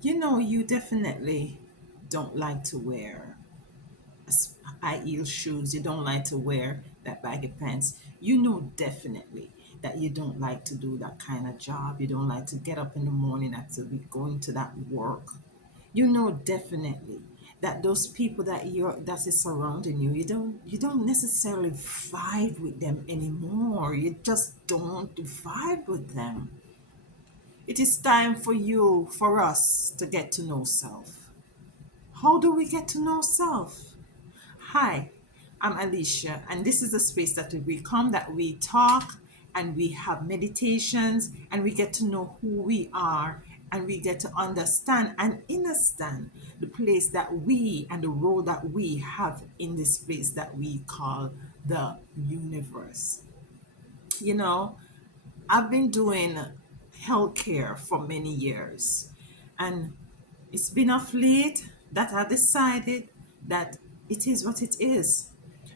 You definitely don't like to wear high heel shoes. You don't like to wear that baggy pants. Definitely that you don't like to do that kind of job. You don't like to get up in the morning after be going to that work. Definitely that those people that is surrounding you, you don't necessarily vibe with them anymore. You just don't vibe with them. It is time for us to get to know self. How do we get to know self? Hi, I'm Alicia, and this is a space that we come, that we talk, and we have meditations, and we get to know who we are, and we get to understand and understand the place that we and the role that we have in this place that we call the universe. You know, I've been doing healthcare for many years, and it's been of late that I decided that it is what it is.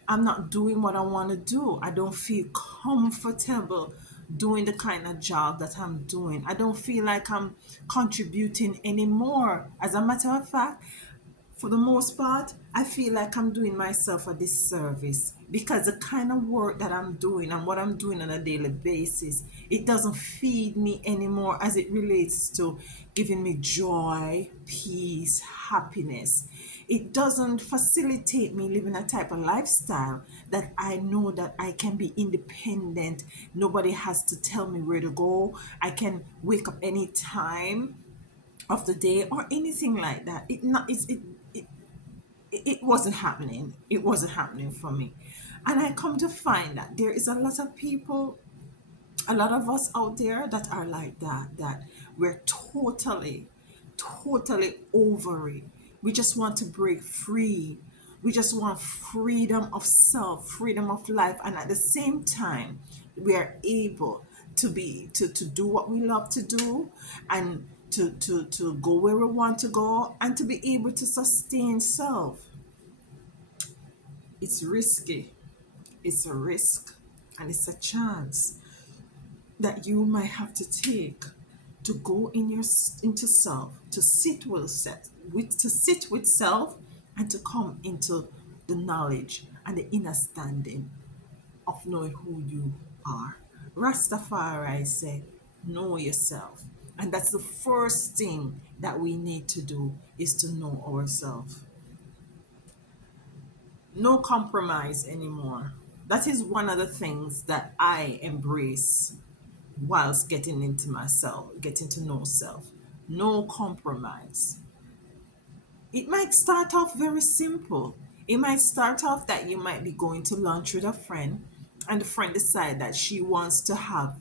I'm not doing what I want to do. I don't feel comfortable doing the kind of job that I'm doing. I don't feel like I'm contributing anymore. As a matter of fact, for the most part, I feel like I'm doing myself a disservice because the kind of work that I'm doing and what I'm doing on a daily basis, it doesn't feed me anymore as it relates to giving me joy, peace, happiness. It doesn't facilitate me living a type of lifestyle that I know that I can be independent. Nobody has to tell me where to go. I can wake up anytime of the day or anything like that. It wasn't happening. It wasn't happening for me. And I come to find that there is a lot of people, a lot of us out there that are like that we're totally over it. We just want to break free. We just want freedom of self, freedom of life, and at the same time, we are able to do what we love to do, and to go where we want to go, and to be able to sustain self. It's risky. It's a risk, and it's a chance that you might have to take to go into self, to sit with self, and to come into the knowledge and the understanding of knowing who you are. Rastafari say, know yourself. And that's the first thing that we need to do, is to know ourselves. No compromise anymore. That is one of the things that I embrace whilst getting into myself, getting to know self. No compromise. It might start off very simple. It might start off that you might be going to lunch with a friend, and the friend decide that she wants to have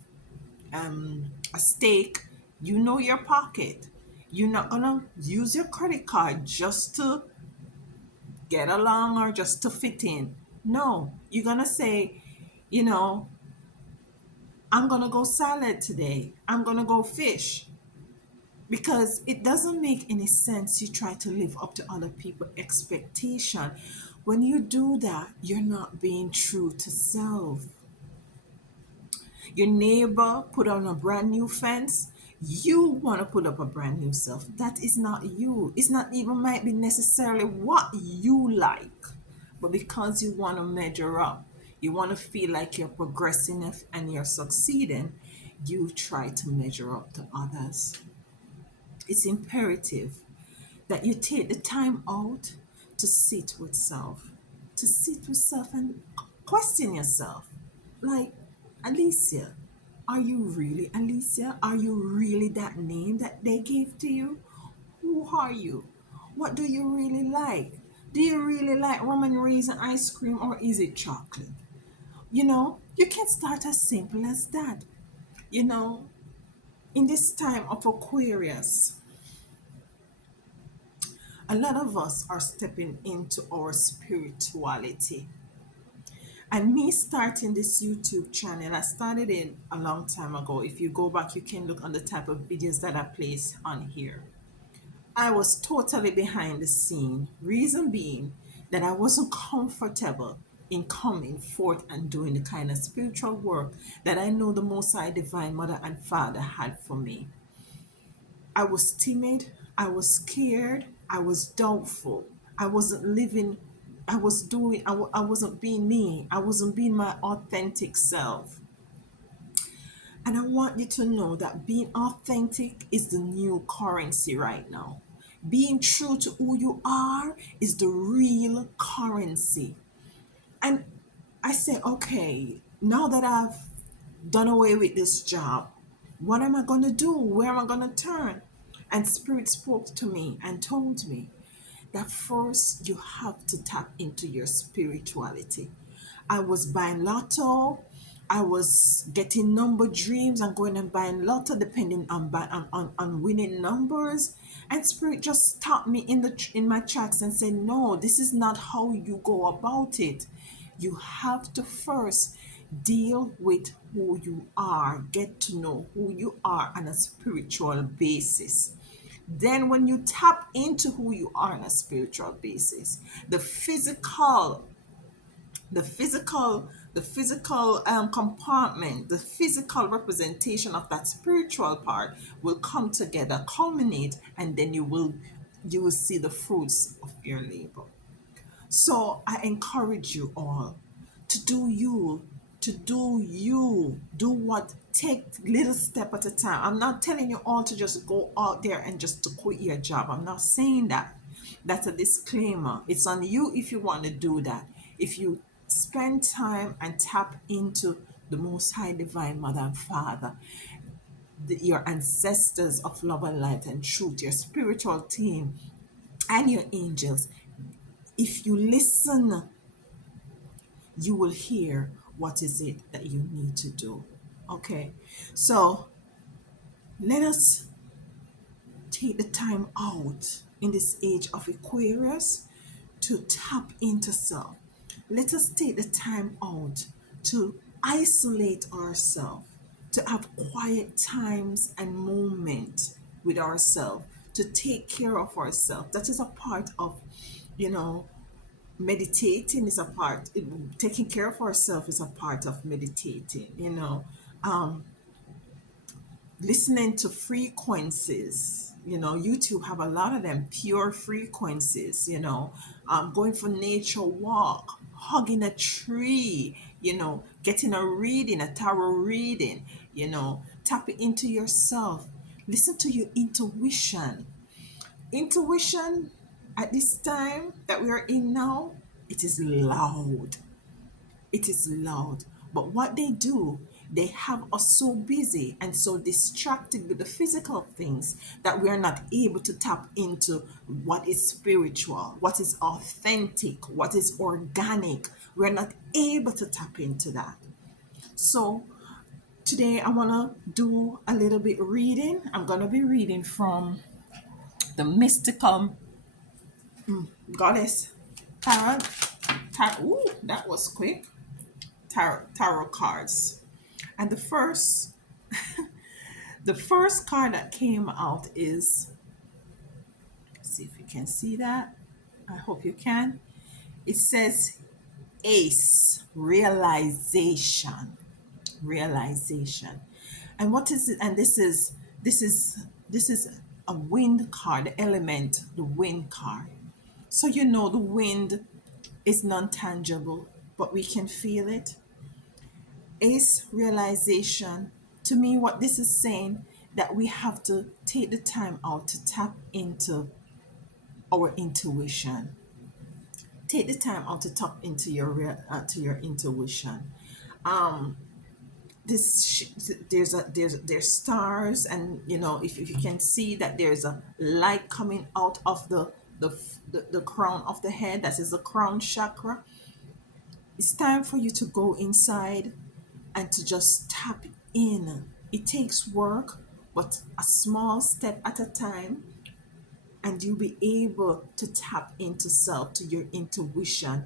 a steak. Your pocket. You're not gonna use your credit card just to get along or just to fit in. No, you're gonna say, you know, I'm gonna go salad today. I'm gonna go fish. Because it doesn't make any sense you try to live up to other people's expectation. When you do that, you're not being true to self. Your neighbor put on a brand new fence, you want to put up a brand new self. That is not you. It's not even might be necessarily what you like, but because you want to measure up, you want to feel like you're progressing and you're succeeding, you try to measure up to others. It's imperative that you take the time out to sit with self, and question yourself. Like, Alicia, are you really Alicia? Are you really that name that they gave to you? Who are you? What do you really like? Do you really like rum raisin ice cream, or is it chocolate? You can start as simple as that. You know, in this time of Aquarius, a lot of us are stepping into our spirituality. And me starting this YouTube channel, I started it a long time ago. If you go back, you can look on the type of videos that I place on here. I was totally behind the scene. Reason being that I wasn't comfortable in coming forth and doing the kind of spiritual work that I know the Most High Divine Mother and Father had for me. I was timid. I was scared. I was doubtful. I wasn't living. I was doing. I wasn't being me. I wasn't being my authentic self. And I want you to know that being authentic is the new currency right now. Being true to who you are is the real currency. And I said, okay, now that I've done away with this job, what am I going to do? Where am I going to turn? And Spirit spoke to me and told me that first you have to tap into your spirituality. I was buying lotto. I was getting number dreams and going and buying lotto depending on on winning numbers. And Spirit just stopped me in my tracks and said, "No, this is not how you go about it. You have to first deal with who you are, get to know who you are on a spiritual basis. Then when you tap into who you are on a spiritual basis, the physical compartment, the physical representation of that spiritual part will come together, culminate, and then you will see the fruits of your labor. So I encourage you all to do you, do what, take little step at a time. I'm not telling you all to just go out there and just to quit your job. I'm not saying that. That's a disclaimer. It's on you if you want to do that. If you spend time and tap into the Most High Divine Mother and Father, your ancestors of love and light and truth, your spiritual team, and your angels, if you listen, you will hear what is it that you need to do. Okay, so let us take the time out in this age of Aquarius to tap into self. Let us take the time out to isolate ourselves, to have quiet times and moments with ourselves, to take care of ourselves. That is a part of, you know, meditating is a part, taking care of ourselves is a part of meditating, um, listening to frequencies. YouTube have a lot of them, pure frequencies. Going for nature walk, hugging a tree, getting a reading, a tarot reading, tapping into yourself, listen to your intuition. At this time that we are in now, it is loud. It is loud. But what they do, they have us so busy and so distracted with the physical things that we are not able to tap into what is spiritual, what is authentic, what is organic. We're not able to tap into that. So today I want to do a little bit reading. I'm going to be reading from the mystical goddess tarot. Ooh, that was quick. Tarot cards. And the first card that came out is, see if you can see that. I hope you can. It says Ace, realization. Realization. And what is it? And this is a wind card, the element, the wind card. So the wind is non-tangible, but we can feel it. Ace, realization. To me, what this is saying, that we have to take the time out to tap into our intuition. Take the time out to tap into to your intuition. Um, there's stars, and if you can see that there's a light coming out of the crown of the head. That is the crown chakra. It's time for you to go inside and to just tap in. It takes work, but a small step at a time, and you'll be able to tap into self, to your intuition.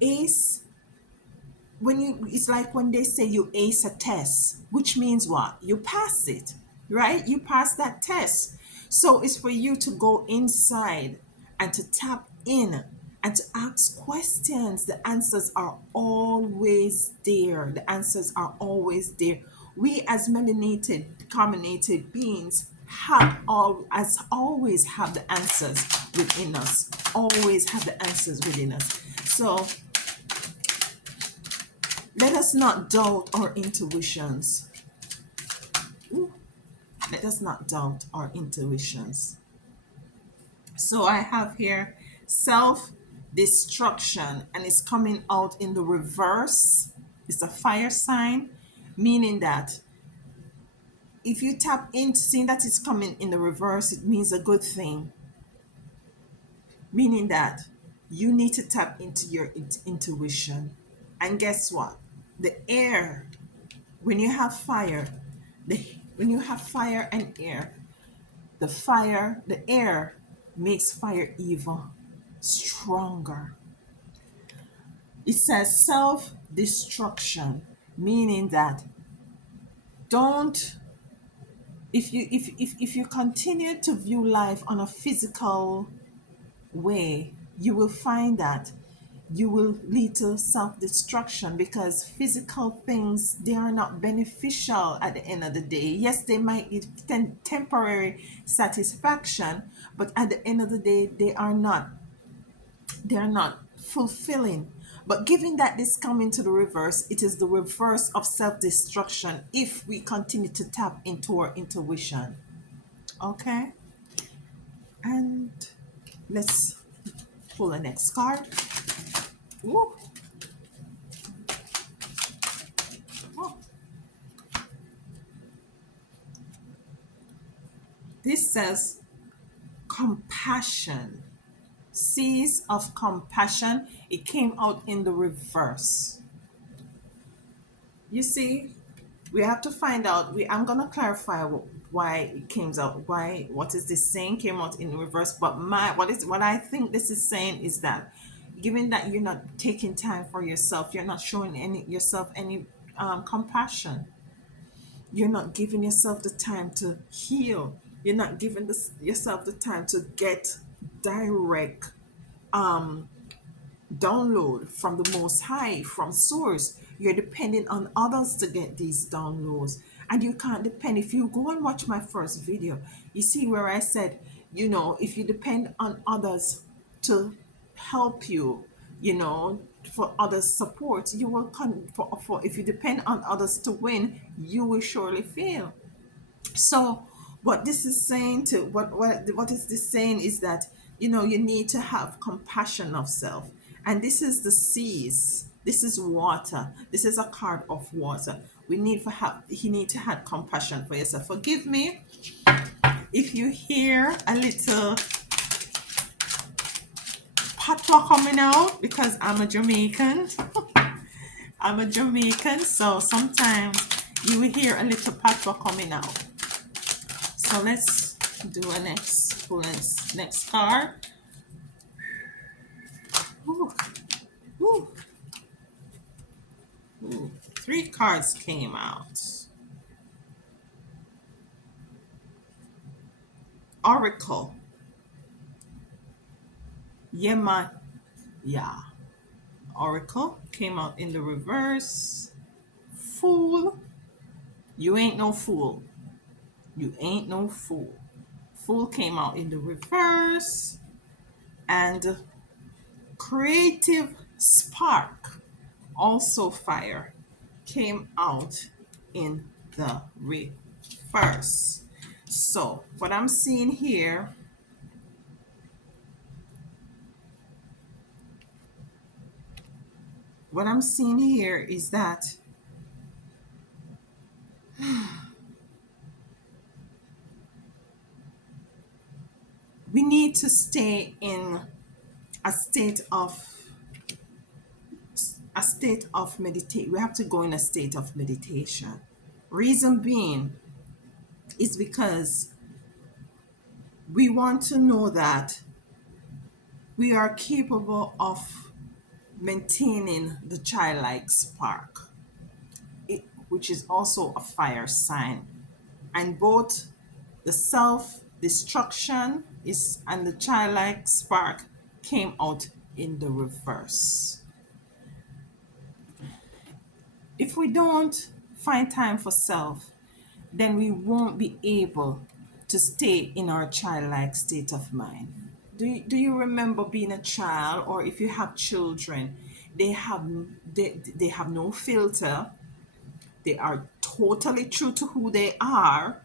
Ace, it's like when they say you ace a test, which means what? You pass it, right? You pass that test. So it's for you to go inside and to tap in and to ask questions. The answers are always there. The answers are always there. We as melanated, carbonated beings, have all as always have the answers within us. Always have the answers within us. So let us not doubt our intuitions. Ooh, let us not doubt our intuitions. So I have here self destruction, and it's coming out in the reverse. It's a fire sign, meaning that if you tap into seeing that it's coming in the reverse, it means a good thing, meaning that you need to tap into your intuition. And guess what? The air, when you have fire, when you have fire and air, the air makes fire even stronger. It says self destruction, meaning that don't if you continue to view life on a physical way, you will find that you will lead to self-destruction, because physical things, they are not beneficial at the end of the day. Yes, they might give temporary satisfaction, but at the end of the day they are not fulfilling. But given that this come into the reverse, it is the reverse of self-destruction if we continue to tap into our intuition. Okay, and let's pull the next card. Ooh. Oh. This says compassion. Seas of compassion. It came out in the reverse. You see, we have to find out. I'm gonna clarify why it came out. Why? What is this saying? Came out in reverse. But what I think this is saying is that, given that you're not taking time for yourself, you're not showing any compassion. You're not giving yourself the time to heal. You're not giving yourself the time to get direct download from the most high, from source. You're depending on others to get these downloads, and you can't depend. If you go and watch my first video, you see where I said, if you depend on others to help you, for others support, you will for if you depend on others to win, you will surely fail. So what this is saying to what is this saying is that, you need to have compassion of self. And this is the seas, this is water, this is a card of water. We need to have you need to have compassion for yourself. Forgive me if you hear a little patois coming out, because I'm a Jamaican. I'm a Jamaican, so sometimes you will hear a little patois coming out. So let's do a next card. Ooh, ooh, ooh. Three cards came out. Oracle. Yema. Yeah. Oracle came out in the reverse. Fool. You ain't no fool. You ain't no fool. Fool came out in the reverse. And creative spark, also fire, came out in the reverse. So what I'm seeing here is that we need to stay in a state of meditate. We have to go in a state of meditation. Reason being is because we want to know that we are capable of maintaining the childlike spark, which is also a fire sign. And both the self destruction is and the childlike spark came out in the reverse. If we don't find time for self, then we won't be able to stay in our childlike state of mind. Do you remember being a child, or if you have children, they have they have no filter. They are totally true to who they are.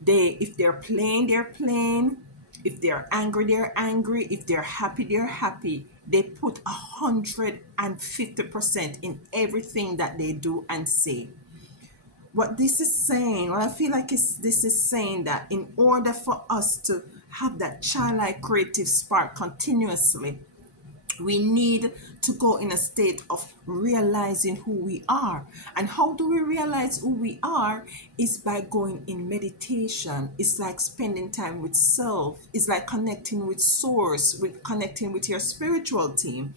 They, if they're playing, they're playing. If they're angry, they're angry. If they're happy, they're happy. They put 150% in everything that they do and say. What this is saying, what I feel like is this is saying that in order for us to have that childlike creative spark continuously, we need to go in a state of realizing who we are. And how do we realize who we are? Is by going in meditation. It's like spending time with self. It's like connecting with source, with connecting with your spiritual team.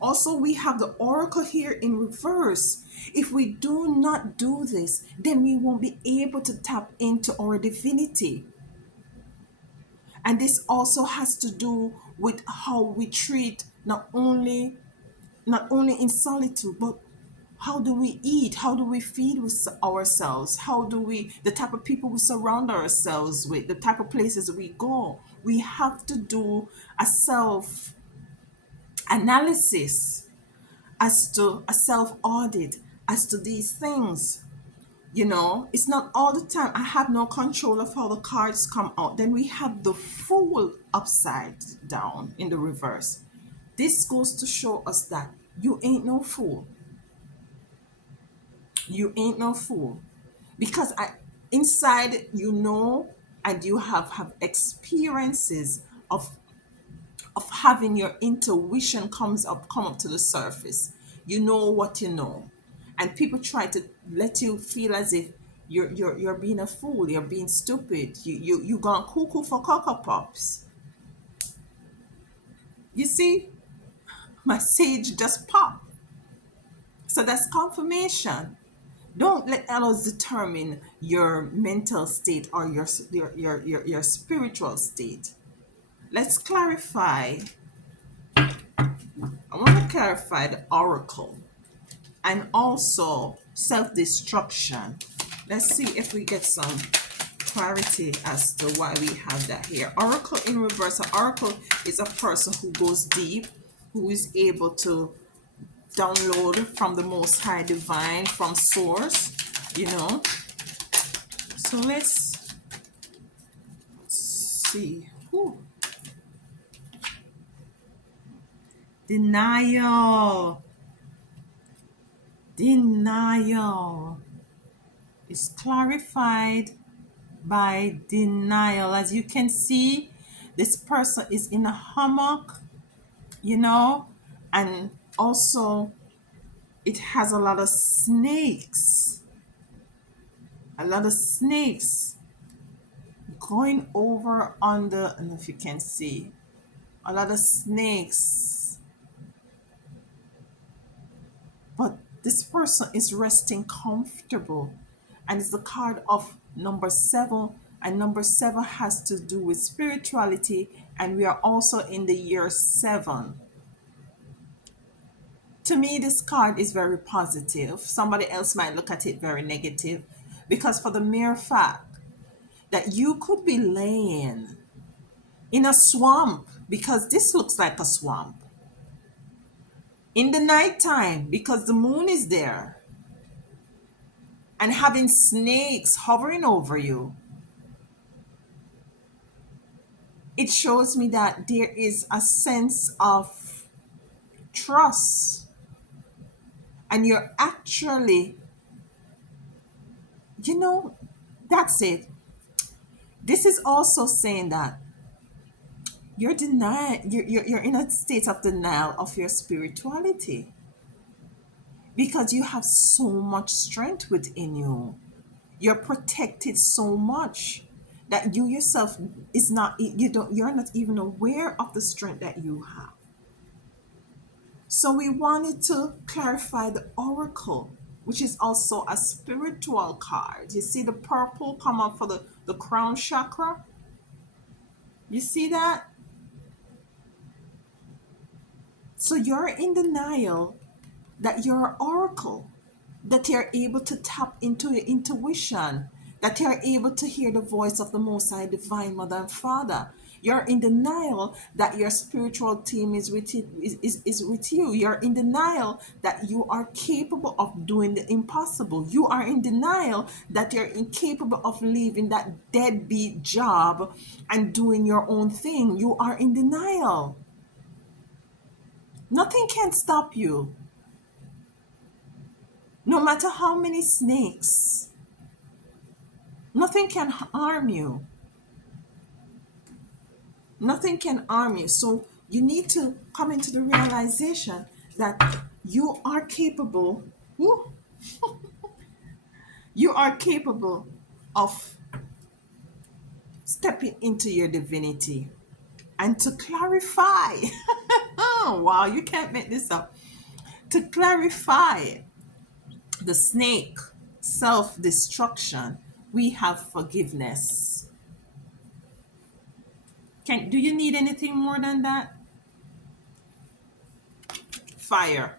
Also, we have the oracle here in reverse. If we do not do this, then we won't be able to tap into our divinity. And this also has to do with how we treat not only in solitude, but how do we eat, how do we feed with ourselves, how do we, the type of people we surround ourselves with, the type of places we go. We have to do a self analysis, as to a self audit as to these things. It's not all the time. I have no control of how the cards come out. Then we have the fool upside down in the reverse. This goes to show us that you ain't no fool. You ain't no fool. Because inside, and you have experiences of having your intuition come up to the surface. You know what you know. And people try to let you feel as if you're being a fool, you're being stupid, you gone cuckoo for cocoa pops. You see, my sage just popped. So that's confirmation. Don't let others determine your mental state or your spiritual state. Let's clarify. I want to clarify the oracle and also self destruction. Let's see if we get some clarity as to why we have that here. Oracle in reverse. An oracle is a person who goes deep, who is able to download from the most high divine, from source, you know. So let's see. Whew. Denial. Denial is clarified by denial. As you can see, this person is in a hammock, you know, and also it has a lot of snakes going over on the, I don't know if you can see, a lot of snakes. But this person is resting comfortable, and it's the card of number seven, and number seven has to do with spirituality, and we are also in the year seven. To me, this card is very positive. Somebody else might look at it very negative, because for the mere fact that you could be laying in a swamp, because this looks like a swamp, in the nighttime, because the moon is there, and having snakes hovering over you, it shows me that there is a sense of trust, and you're actually, you know, that's it. This is also saying that you're in a state of denial of your spirituality, because you have so much strength within you. You're protected so much that you yourself is not, you're not even aware of the strength that you have. So we wanted to clarify the oracle, which is also a spiritual card. You see the purple come up for the crown chakra? You see that? So you're in denial that you're an oracle, that you're able to tap into your intuition, that you're able to hear the voice of the Most High Divine Mother and Father. You're in denial that your spiritual team is with it, is with you. You're in denial that you are capable of doing the impossible. You are in denial that you're incapable of leaving that deadbeat job and doing your own thing. You are in denial. Nothing can stop you, no matter how many snakes. Nothing can harm you. Nothing can harm you. So you need to come into the realization that you are capable, woo, you are capable of stepping into your divinity. And to clarify, oh, wow, you can't make this up. To clarify the snake self destruction, we have forgiveness. Do you need anything more than that? Fire,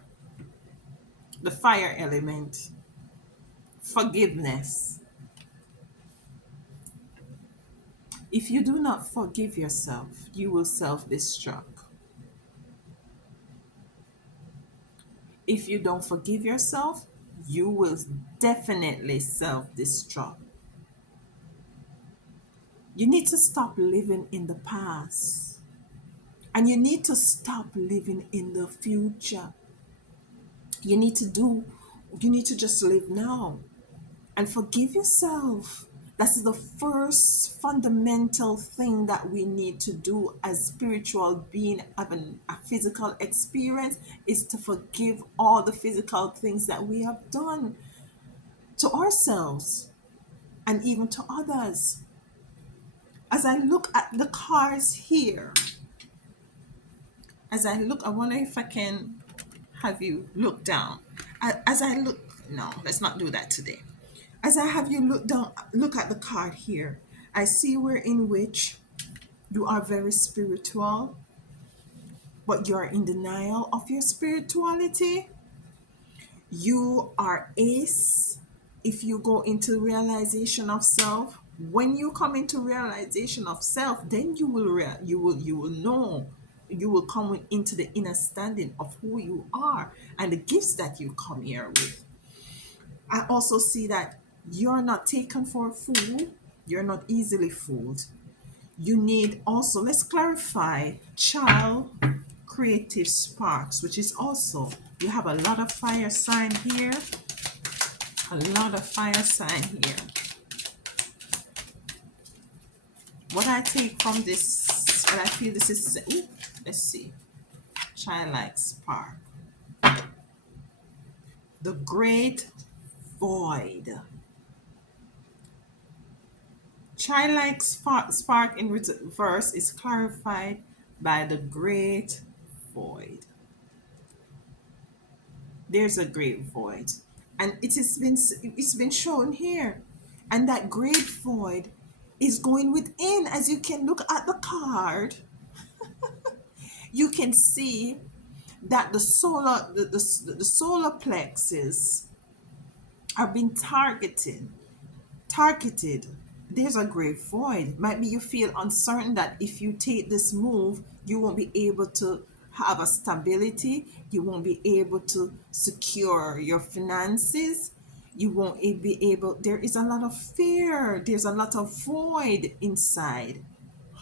the fire element, forgiveness. If you do not forgive yourself, you will self destruct. If you don't forgive yourself, you will definitely self destruct. You need to stop living in the past and you need to stop living in the future. You need to do, you need to just live now and forgive yourself. That's the first fundamental thing that we need to do as spiritual being having a physical experience is to forgive all the physical things that we have done to ourselves and even to others. As I look at the cards here, as I look, I wonder if I can have you look down. As I look, no, let's not do that today. As I have you look down, look at the card here, I see where in which you are very spiritual, but you're in denial of your spirituality. You are ace if you go into realization of self. When you come into realization of self, then you will know, you will come into the understanding of who you are and the gifts that you come here with. I also see that you're not taken for a fool. You're not easily fooled. You need also, let's clarify, child creative sparks, which is also, you have a lot of fire sign here, a lot of fire sign here. What I take from this, what I feel this is, ooh, let's see, childlike spark, the great void. Childlike spark in verse is clarified by the great void. There's a great void, and it's been shown here, and that great void is going within. As you can look at the card, you can see that the solar plexus are being targeted. There's a great void. Might be you feel uncertain that if you take this move, you won't be able to have a stability. You won't be able to secure your finances. You won't be able. There is a lot of fear. There's a lot of void inside.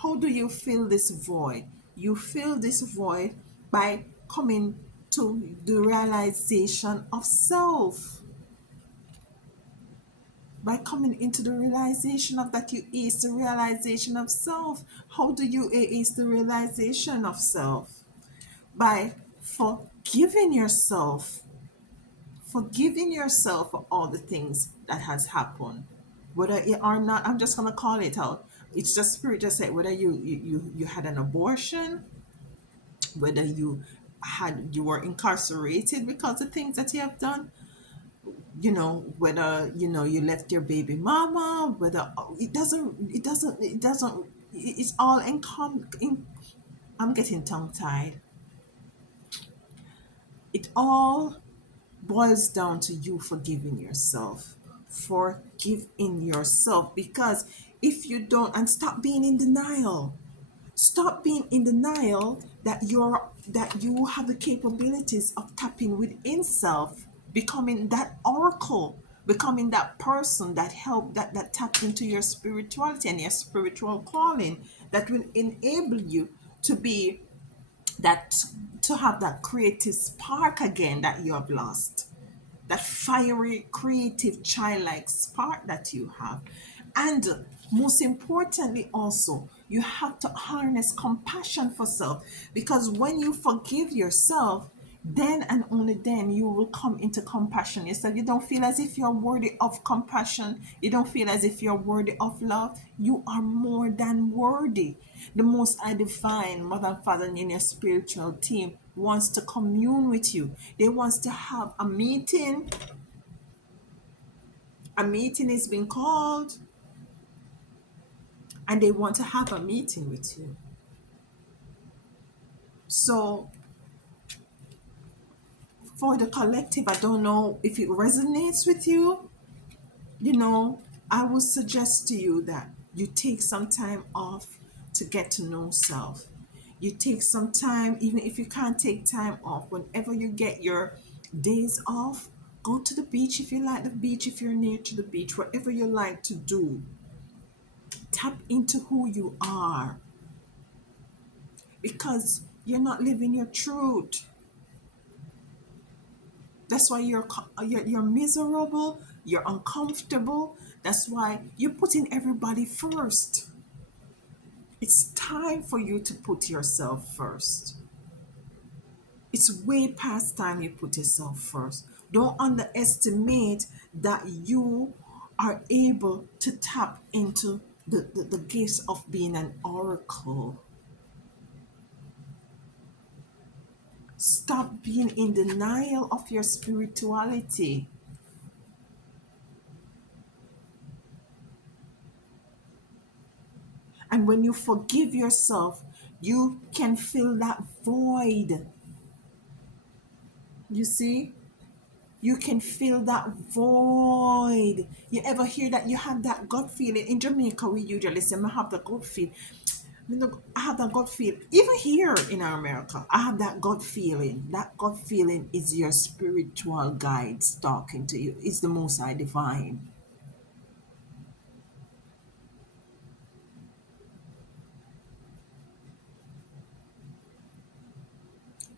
How do you fill this void? You fill this void by coming to the realization of self, by coming into the realization of that you is the realization of self. How do you is the realization of self? By forgiving yourself for all the things that has happened, whether it or not. I'm just gonna call it out. It's just spirit just said whether you had an abortion, whether you were incarcerated because of things that you have done, whether you left your baby mama, whether it's all in. I'm getting tongue tied. It all boils down to you forgiving yourself Forgive in yourself, because if you don't, and stop being in denial. Stop being in denial that you have the capabilities of tapping within self, becoming that oracle, becoming that person that that tap into your spirituality and your spiritual calling, that will enable you to be that, to have that creative spark again that you have lost, that fiery, creative, childlike spark that you have. And most importantly, also, you have to harness compassion for self, because when you forgive yourself, then and only then you will come into compassion yourself. You don't feel as if you're worthy of compassion. You don't feel as if you're worthy of love. You are more than worthy. The Most High Divine, Mother and Father, and in your spiritual team wants to commune with you. They wants to have a meeting. A meeting is being called, and they want to have a meeting with you. So for the collective, I don't know if it resonates with you. You know, I would suggest to you that you take some time off to get to know self. You take some time, even if you can't take time off, whenever you get your days off, go to the beach if you like the beach, if you're near to the beach, whatever you like to do. Tap into who you are, because you're not living your truth. That's why you're miserable, you're uncomfortable. That's why you're putting everybody first. It's time for you to put yourself first. It's way past time you put yourself first. Don't underestimate that you are able to tap into the gifts of being an oracle. Stop being in denial of your spirituality. And when you forgive yourself, you can fill that void. You see? You can fill that void. You ever hear that you have that gut feeling? In Jamaica, we usually say, I have the gut feel. I have that gut feel. Even here in America, I have that gut feeling. That gut feeling is your spiritual guides talking to you. It's the Most High Divine.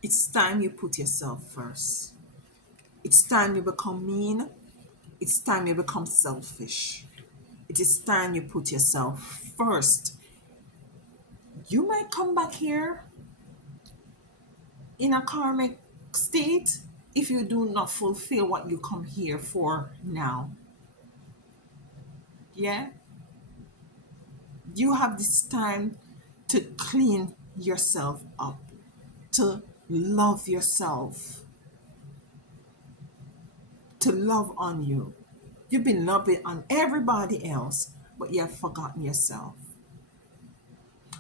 It's time you put yourself first. It's time you become mean. It's time you become selfish. It is time you put yourself first. You might come back here in a karmic state if you do not fulfill what you come here for now. Yeah? You have this time to clean yourself up, to love yourself, to love on you. You've been loving on everybody else, but you have forgotten yourself.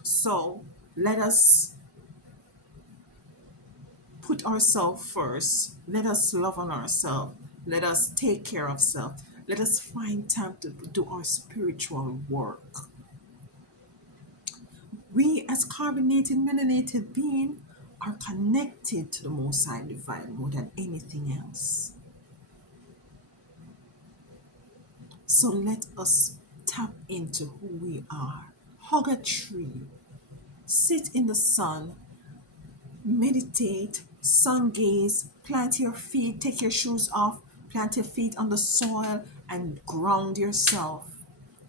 So let us put ourselves first. Let us love on ourselves. Let us take care of self. Let us find time to do our spiritual work. We, as carbonated, melanated being, are connected to the Most High Divine more than anything else. So let us tap into who we are. Hug a tree, sit in the sun, meditate, sun gaze, plant your feet, take your shoes off, plant your feet on the soil and ground yourself.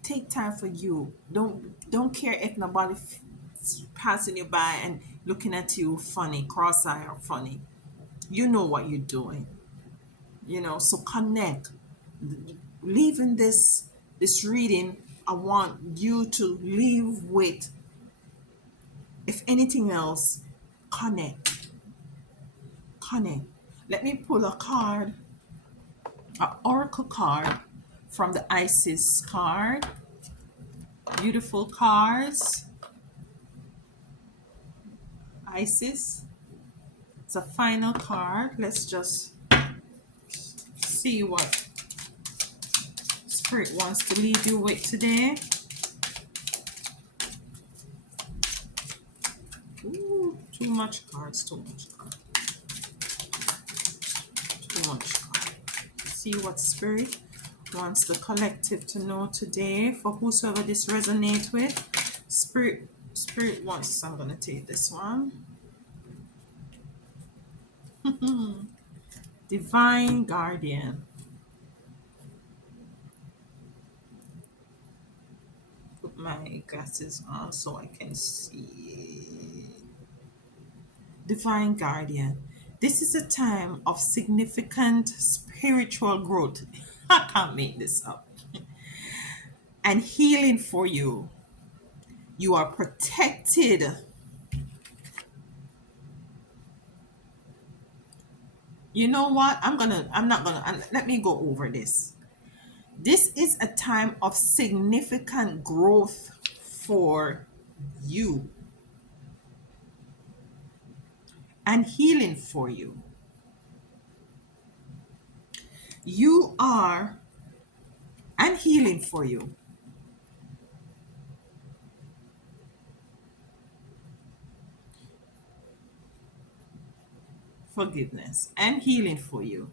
Take time for you. Don't care if nobody passing you by and looking at you funny, cross-eyed or funny. You know what you're doing. So connect. Leaving this reading, I want you to leave with, if anything else, connect. Connect. Let me pull a card, an oracle card from the Isis card. Beautiful cards. Isis. It's a final card. Let's just see what Spirit wants to leave you with today. Ooh, too much cards, too much cards, too much cards. See what Spirit wants the collective to know today for whosoever this resonates with. Spirit wants, I'm going to take this one. Divine Guardian. Put my glasses on so I can see. Divine Guardian. This is a time of significant spiritual growth. I can't make this up. And healing for you. You are protected. You know what? Let me go over this. This is a time of significant growth for you and healing for you. You are, and healing for you. Forgiveness and healing for you.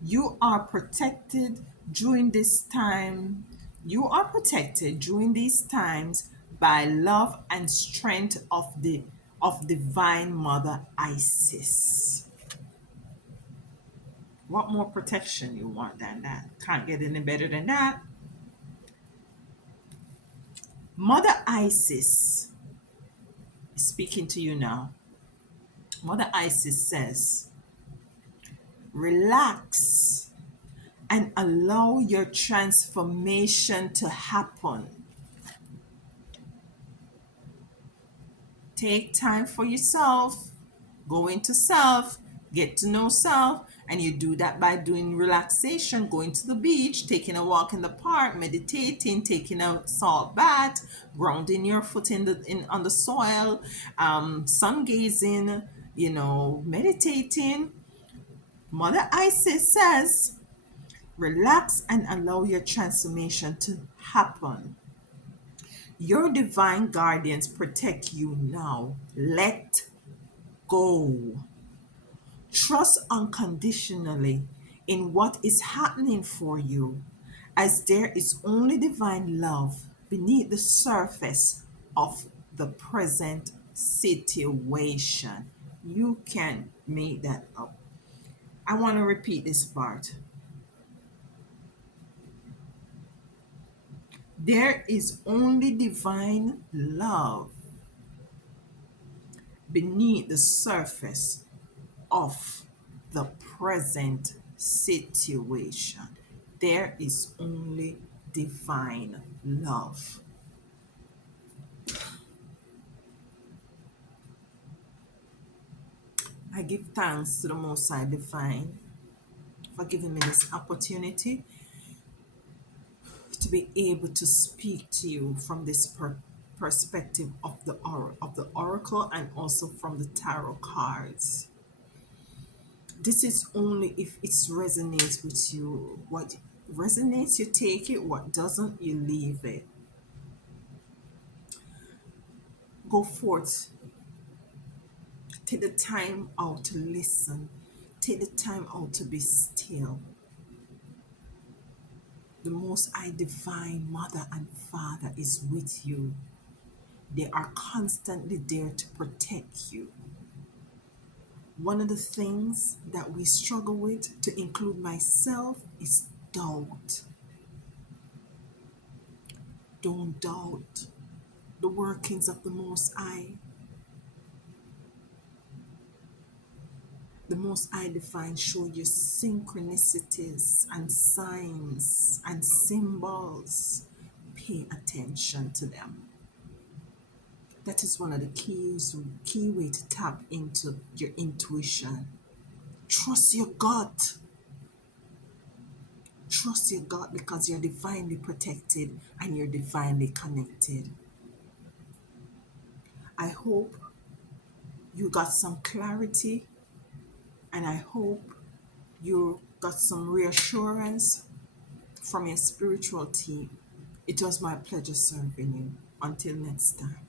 You are protected during this time. You are protected during these times by love and strength of divine mother Isis. What more protection you want than that? Can't get any better than that. Mother Isis is speaking to you now. Mother Isis says, relax and allow your transformation to happen. Take time for yourself, go into self, get to know self, and you do that by doing relaxation, going to the beach, taking a walk in the park, meditating, taking a salt bath, grounding your foot on the soil, sun gazing, meditating. Mother Isis says, relax and allow your transformation to happen. Your divine guardians protect you now. Let go. Trust unconditionally in what is happening for you, as there is only divine love beneath the surface of the present situation. You can make that up. I want to repeat this part. There is only divine love beneath the surface of the present situation. There is only divine love. I give thanks to the Most High Divine for giving me this opportunity to be able to speak to you from this perspective of the oracle and also from the tarot cards. This is only if it resonates with you. What resonates, you take it. What doesn't, you leave it. Go forth. Take the time out to listen. Take the time out to be still. The Most High Divine Mother and Father is with you. They are constantly there to protect you. One of the things that we struggle with, to include myself, is doubt. Don't doubt the workings of the Most High. The Most High Divine show you synchronicities and signs and symbols. Pay attention to them. That is one of the key way to tap into your intuition. Trust your gut. Trust your gut, because you're divinely protected and you're divinely connected. I hope you got some clarity, and I hope you got some reassurance from your spiritual team. It was my pleasure serving you. Until next time.